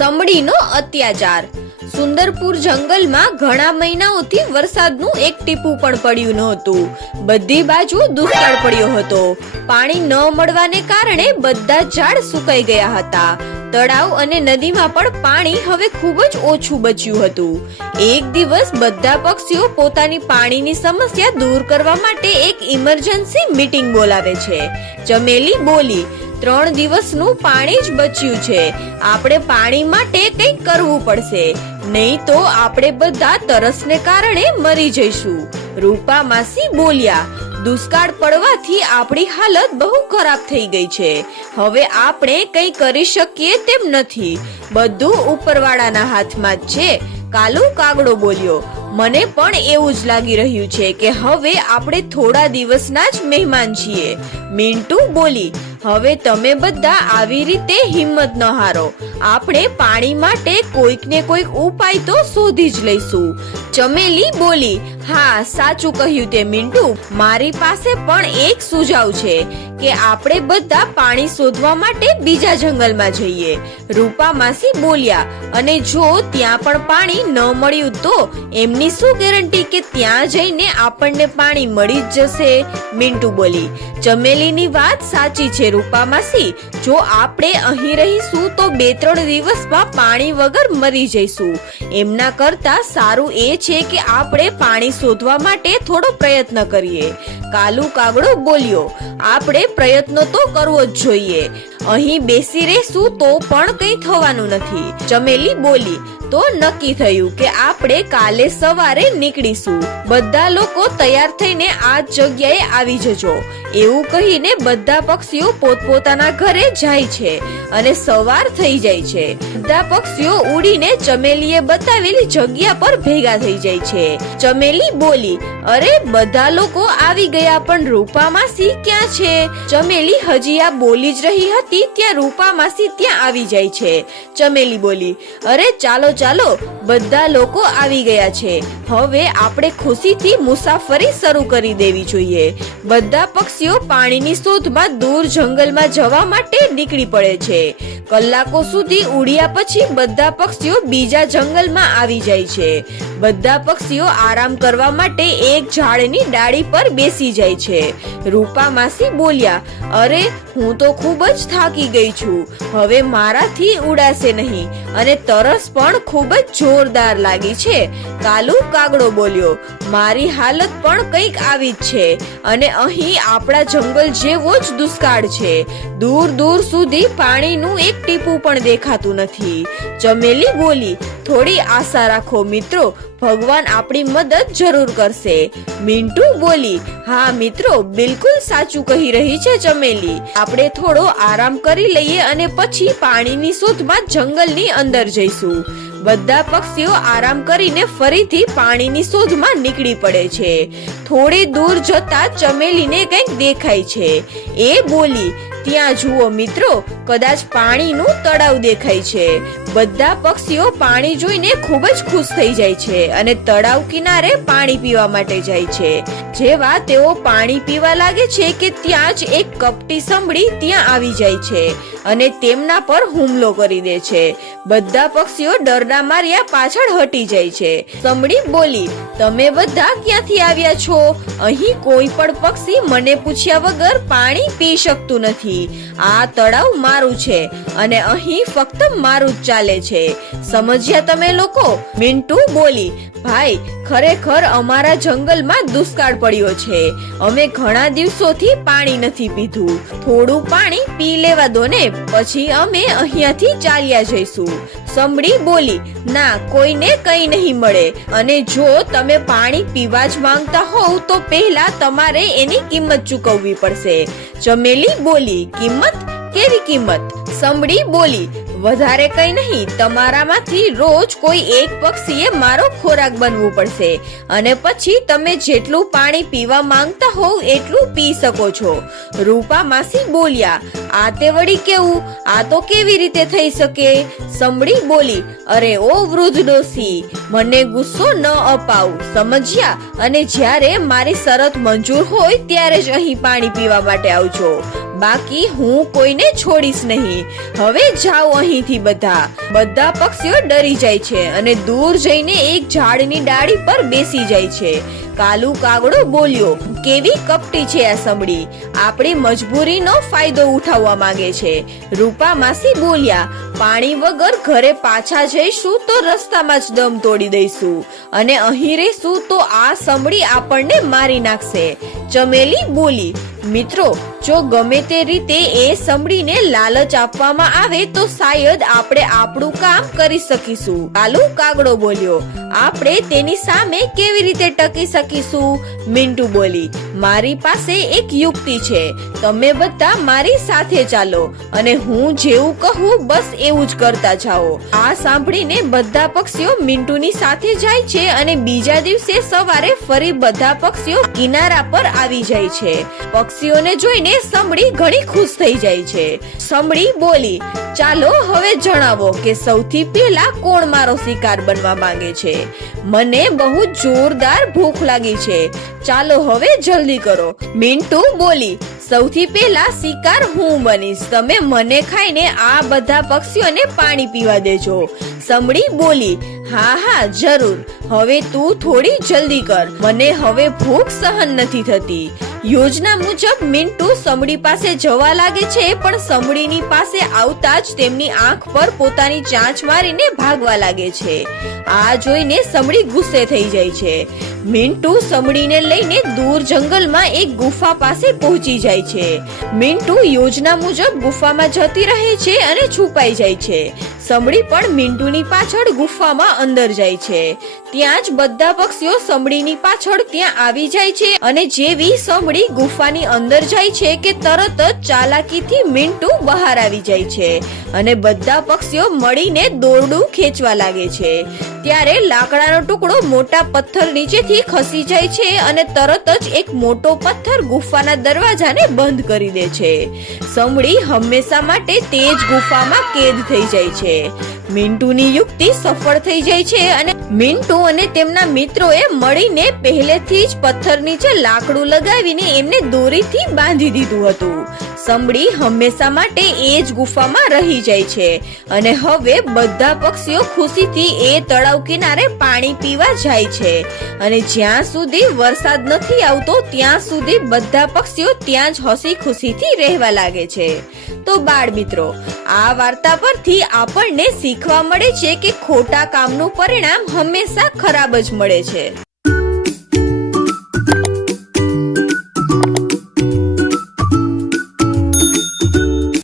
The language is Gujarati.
સમડીનો અત્યાચાર। સુંદરપુર જંગલમાં ઘણા મહિનાઓથી વરસાદનું એક ટીપું પણ પડ્યું નહોતું। બધી બાજુ દુષ્કાળ પડ્યો હતો। પાણી ન મળવાને કારણે બધા ઝાડ સુકાઈ ગયા હતા। તળાવ અને નદીમાં પણ પાણી હવે ખૂબ જ ઓછું બચ્યું હતું। એક દિવસ બધા પક્ષીઓ પોતાની પાણીની સમસ્યા દૂર કરવા માટે એક ઇમરજન્સી મીટિંગ બોલાવે છે। ચમેલી બોલી, 3 દિવસનું પાણી જ બચ્યું છે, આપણે પાણી માટે કંઈક કરવું પડશે, નહીં તો આપણે બધા તરસને કારણે મરી જઈશું। રૂપા માસી બોલ્યા, દુષ્કાળ પડવાથી આપણી હાલત બહુ ખરાબ થઈ ગઈ છે, હવે આપણે કંઈ કરી શકીએ તેમ નથી, બધું ઉપરવાળાના હાથમાં જ છે। કાલુ કાગડો બોલ્યો, મને પણ એવું જ લાગી રહ્યું છે કે હવે આપણે થોડા દિવસના જ મહેમાન છીએ। મિન્ટુ બોલી, હવે તમે બધા આવી રીતે હિંમત ન હારો, આપણે પાણી માટે કોઈક ને કોઈક ઉપાય તો શોધી જ લઈશું। ચમેલી બોલી, હા સાચું કહ્યું તે મિન્ટુ, મારી પાસે પણ એક સુઝાવ છે કે આપણે બધા પાણી શોધવા માટે બીજા જંગલમાં જઈએ। રૂપા માસી બોલ્યા, અને જો ત્યાં પણ પાણી ન મળ્યું તો એમની શું ગેરંટી કે ત્યાં જઈને આપણને પાણી મળી જ જશે? મિન્ટુ બોલી, ચમેલીની વાત સાચી છે રૂપા માસી, જો આપણે અહીં રહીશું તો 2-3 દિવસમાં પાણી વગર મરી જઈશું, એમના કરતા સારું એ છે કે આપણે પાણી શોધવા માટે થોડો પ્રયત્ન કરીએ। કાલુ કાગડો બોલ્યો, આપણે પ્રયત્નો તો કરવો જ જોઈએ, અહીં બેસી રહેશું તો પણ કંઈ થવાનું નથી। ચમેલી બોલી, તો નક્કી થયું કે આપણે કાલે સવારે નીકળીશું, બધા લોકો તૈયાર થઈને આ જગ્યાએ આવી જજો। એવું કહીને બધા પક્ષીઓ પોતપોતાના ઘરે જાય છે અને સવાર થઈ જાય છે। બધા પક્ષીઓ ઉડીને ચમેલીએ બતાવેલી જગ્યા પર ભેગા થઈ જાય છે। ચમેલી બોલી, અરે બધા લોકો આવી ગયા, પણ રૂપા માસી ક્યાં છે? ચમેલી હજી આ બોલી જ રહી હતી ત્યાં રૂપા માસી ત્યાં આવી જાય છે। ચમેલી બોલી, અરે ચાલો ચાલો, બધા લોકો આવી ગયા છે, હવે આપણે ખુશીથી મુસાફરી શરૂ કરી દેવી જોઈએ। બધા પક્ષીઓ પાણીની શોધમાં દૂર જંગલમાં જવા માટે નીકળી પડે છે। કલાકો સુધી ઉડ્યા પછી બધા પક્ષીઓ બીજા જંગલમાં આવી જાય છે। બધા પક્ષીઓ આરામ કરવા માટે એક ઝાડની ડાળી પર બેસી જાય છે। રૂપા માસી બોલ્યા, અરે હું તો ખૂબ જ થાકી ગઈ છું, હવે મારાથી ઉડાશે નહીં, અને તરસ પણ ખૂબ જ જોરદાર લાગી છે। કાલુ કાગડો બોલ્યો, મારી હાલત પણ કંઈક આવી જ છે, અને અહીં આપણા જંગલ જેવો જ દુષ્કાળ છે, દૂર દૂર સુધી પાણીનું એક ટીપું પણ દેખાતું નથી। ચમેલી બોલી, થોડી આશા રાખો મિત્રો, ભગવાન આપણી મદદ જરૂર કરશે। મિન્ટુ બોલી, હા મિત્રો, બિલકુલ સાચું કહી રહી છે ચમેલી, આપણે થોડો આરામ કરી લઈએ અને પછી પાણીની શોધમાં જંગલની અંદર જઈશું। બધા પક્ષીઓ આરામ કરીને ફરીથી પાણીની શોધમાં નીકળી પડે છે। થોડી દૂર જતા ચમેલીને કંઈક દેખાય છે, એ બોલી, ત્યાં જુઓ મિત્રો, કદાચ પાણીનું તળાવ દેખાય છે। બધા પક્ષીઓ પાણી જોઈને ખૂબ જ ખુશ થઈ જાય છે અને તળાવ કિનારે પાણી પીવા માટે જાય છે। જેવા તેઓ પાણી પીવા લાગે છે કે ત્યાં જ એક કપટી સમડી ત્યાં આવી જાય છે અને તેમના પર હુમલો કરી દે છે। બધા પક્ષીઓ ડરના માર્યા પાછળ હટી જાય છે। સમડી બોલી, તમે બધા ક્યાંથી આવ્યા છો? અહીં કોઈ પણ પક્ષી મને પૂછ્યા વગર પાણી પી શકતું નથી, આ તળાવ મારું છે અને અહીં ફક્ત મારું જ ચાલે છે, સમજ્યા તમે લોકો? મિન્ટુ બોલી, ભાઈ ખરેખર અમારા જંગલમાં દુષ્કાળ પડ્યો છે, અમે ઘણા દિવસોથી પાણી નથી પીધું, થોડું પાણી પી લેવા દો ને, પછી અમે અહીંયાથી ચાલ્યા જઈશું। સમડી બોલી, ના, કોઈને કંઈ નહીં મળે, અને જો તમે પાણી પીવા જ માંગતા હોવ તો પહેલા તમારે એની કિંમત ચૂકવવી પડશે। ચમેલી બોલી, કિંમત? કેવી કિંમત? સમડી બોલી, વધારે કંઈ નહીં, તમારામાંથી રોજ કોઈ એક પક્ષીએ મારો ખોરાક બનવું પડશે, અને પછી તમે જેટલું પાણી પીવા માંગતા હોવ એટલું પી શકો છો। રૂપા માસી બોલ્યા, આ તે વળી કેવું? આ તો કેવી રીતે થઈ શકે? સમડી બોલી, અરે ઓ વૃદ્ધ ડોસી, મને ગુસ્સો ન અપાવ, સમજ્યા? અને જ્યારે મારી શરત મંજૂર હોય ત્યારે જ અહીં પાણી પીવા માટે આવજો। બાકી હું કોઈને છોડીશ નહીં. હવે જાઓ અહીંથી બધા. બધા પક્ષીઓ ડરી જાય છે અને દૂર જઈને એક ઝાડની ડાળી પર બેસી જાય છે. કાલુ કાગડો બોલ્યો, કેવી કપટી છે આ સમડી, આપણી મજબૂરીનો ફાયદો ઉઠાવવા માંગે છે. રૂપા માસી બોલ્યા, પાણી વગર ઘરે પાછા જઈશું તો રસ્તામાં જ દમ તોડી દઈશું અને અહીં રહીશું તો આ સમડી આપણને મારી નાખશે. ચમેલી બોલી, મિત્રો, જો ગમે તે રીતે એ સમડીને લાલચ આપવામાં આવે તો શાયદ આપણે આપણું કામ કરી શકીશું. કાલુ કાગડો બોલ્યો, આપણે તેની સામે કેવી રીતે ટકી શકીશું? મિન્ટુ બોલી, મારી પાસે એક યુક્તિ છે. તમે બધા મારી સાથે ચાલો અને હું જેવું કહું બસ એવું જ કરતા જાઓ. આ સાંભળીને બધા પક્ષીઓ મિન્ટુની સાથે જાય છે અને બીજા દિવસે સવારે ફરી બધા પક્ષીઓ કિનારા પર આવી જાય છે. પક્ષીઓને જોઈને સમડી ઘણી ખુશ થઈ જાય છે. સમડી બોલી, ચાલો હવે જણાવો કે સૌથી પહેલા કોણ મારો શિકાર બનવા માંગે છે? મને બહુ જોરદાર ભૂખ લાગી છે, ચાલો હવે જલ્દી કરો. મિન્ટુ બોલી, સૌથી પહેલા શિકાર હું બનીશ. તમે મને ખાઈને આ બધા પક્ષીઓને પાણી પીવા દેજો. સમડી બોલી, હા હા જરૂર. હવે તું થોડી જલ્દી કર, મને હવે ભૂખ સહન નથી થતી. યોજના મુજબ મિન્ટુ સમડી પાસે જવા લાગે છે, પણ સમડીની પાસે આવતા જ તેમની આંખ પર પોતાની ચાંચ મારીને ભાગવા લાગે છે. આ જોઈને સમડી ગુસ્સે થઈ જાય છે. મિન્ટુ સમડીને લઈને દૂર જંગલમાં એક ગુફા પાસે પહોંચી જાય છે. મિન્ટુ યોજના મુજબ ગુફામાં જતી રહે છે અને છુપાઈ જાય છે. સમડી પણ મિન્ટુની પાછળ ગુફામાં અંદર જાય છે. ત્યાં જ બધા પક્ષીઓ સમડીની પાછળ ત્યાં આવી જાય છે અને જેવી સમડી ગુફાની અંદર જાય છે કે તરત જ ચાલાકીથી મિન્ટુ બહાર આવી જાય છે અને બધા પક્ષીઓ મળીને દોરડું ખેંચવા લાગે છે. ત્યારે લાકડાનો ટુકડો મોટા પથ્થર નીચેથી ખસી જાય છે અને તરત જ એક મોટો પથ્થર ગુફાના દરવાજાને બંધ કરી દે છે. સમડી હંમેશા માટે તે જ ગુફામાં કેદ થઈ જાય છે. મિન્ટુની યુક્તિ સફળ થઈ જાય છે અને મિન્ટુ અને તેમના મિત્રોએ મળીને પહેલેથી જ પથ્થર નીચે લાકડું લગાવીને એમને દોરીથી બાંધી દીધું હતું. સમડી હંમેશા માટે એ જ ગુફામાં રહી જાય છે અને હવે બધા પક્ષીઓ ખુશીથી એ તળાવ કિનારે પાણી પીવા જાય છે અને જ્યાં સુધી વરસાદ નથી આવતો ત્યાં સુધી બધા પક્ષીઓ ત્યાં જ હસી ખુશીથી રહેવા લાગે છે. તો બાળ મિત્રો, આ વાર્તા પરથી આપણને શીખવા મળે છે કે ખોટા કામનું પરિણામ હંમેશા ખરાબ જ મળે છે.